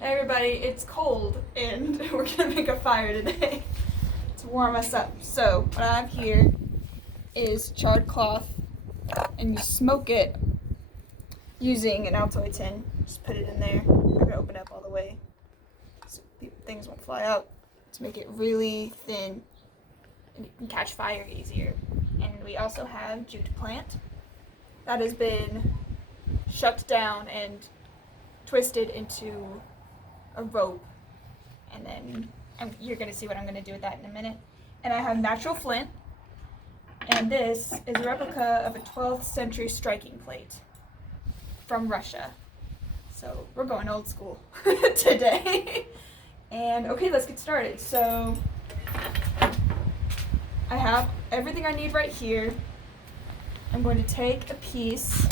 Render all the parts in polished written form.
Hey everybody, it's cold and we're gonna make a fire today to warm us up. So what I have here is charred cloth and you smoke it using an Altoid tin. Just put it in there. I'm gonna open it up all the way so things won't fly out to make it really thin and you can catch fire easier. And we also have jute plant that has been shucked down and twisted into a rope, and then you're going to see what I'm going to do with that in a minute. And I have natural flint, and this is a replica of a 12th century striking plate from Russia. So we're going old school today. And okay, let's get started. So I have everything I need right here. I'm going to take a piece.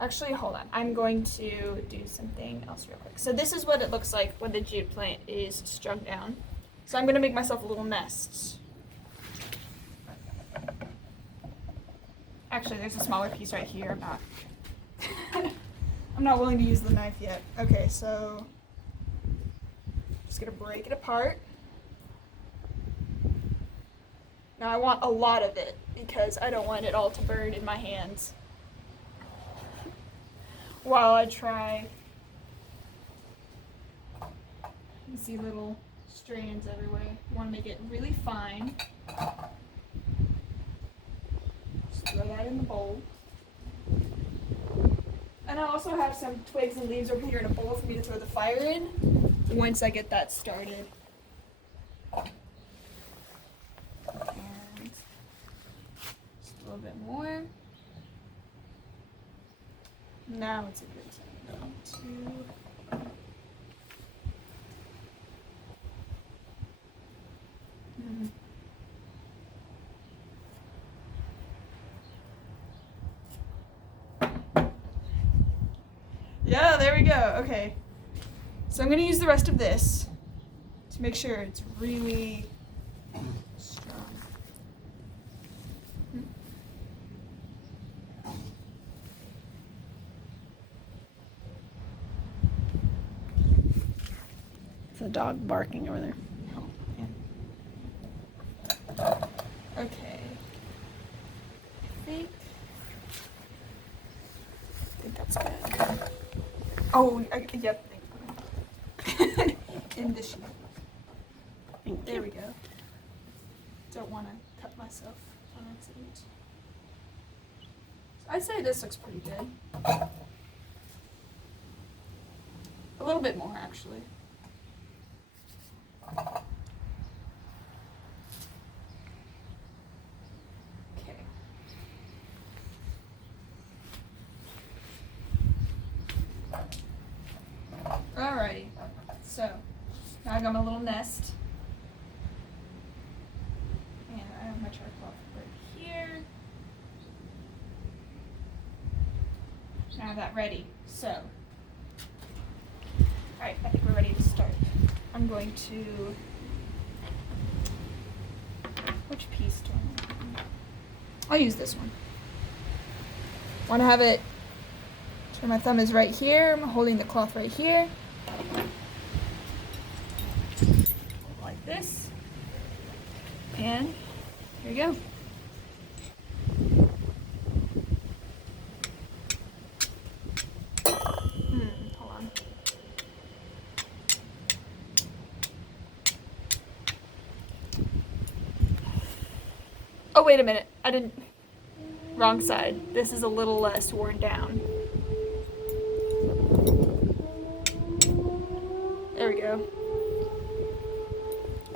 Actually, hold on. I'm going to do something else real quick. So this is what it looks like when the jute plant is strung down. So I'm going to make myself a little nest. Actually, there's a smaller piece right here. I'm not willing to use the knife yet. Okay, so just going to break it apart. Now I want a lot of it because I don't want it all to burn in my hands while I try. You see little strands everywhere. You want to make it really fine. Just throw that in the bowl. And I also have some twigs and leaves over here in a bowl for me to throw the fire in once I get that started. And just a little bit more. Now it's a good time to Yeah, there we go. Okay. So I'm going to use the rest of this to make sure it's really strong. The dog barking over there. Oh, yeah. Okay. I think that's good. Oh, yep. In the sheet. There we go. Don't want to cut myself on accident. I'd say this looks pretty good. A little bit more, actually. Okay. Alrighty. So, now I got my little nest. And I have my charcoal right here. Now I have that ready. So, alright, I think we're ready to start. I'm going to, which piece do I want? I'll use this one. Want to have it, so my thumb is right here, I'm holding the cloth right here. Like this. And here we go. Hold on. Oh, wait a minute. I didn't. Wrong side. This is a little less worn down. There we go.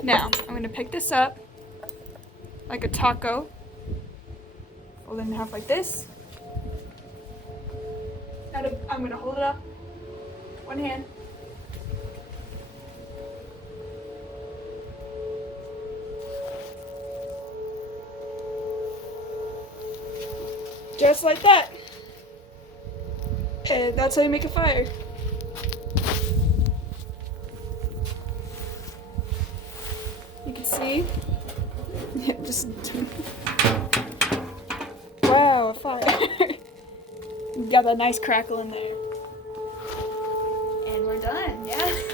Now, I'm going to pick this up like a taco. Fold it in half like this. I'm going to hold it up. One hand. Just like that. And that's how you make a fire. You can see. Just wow, a fire. Got that nice crackle in there. done. Yeah.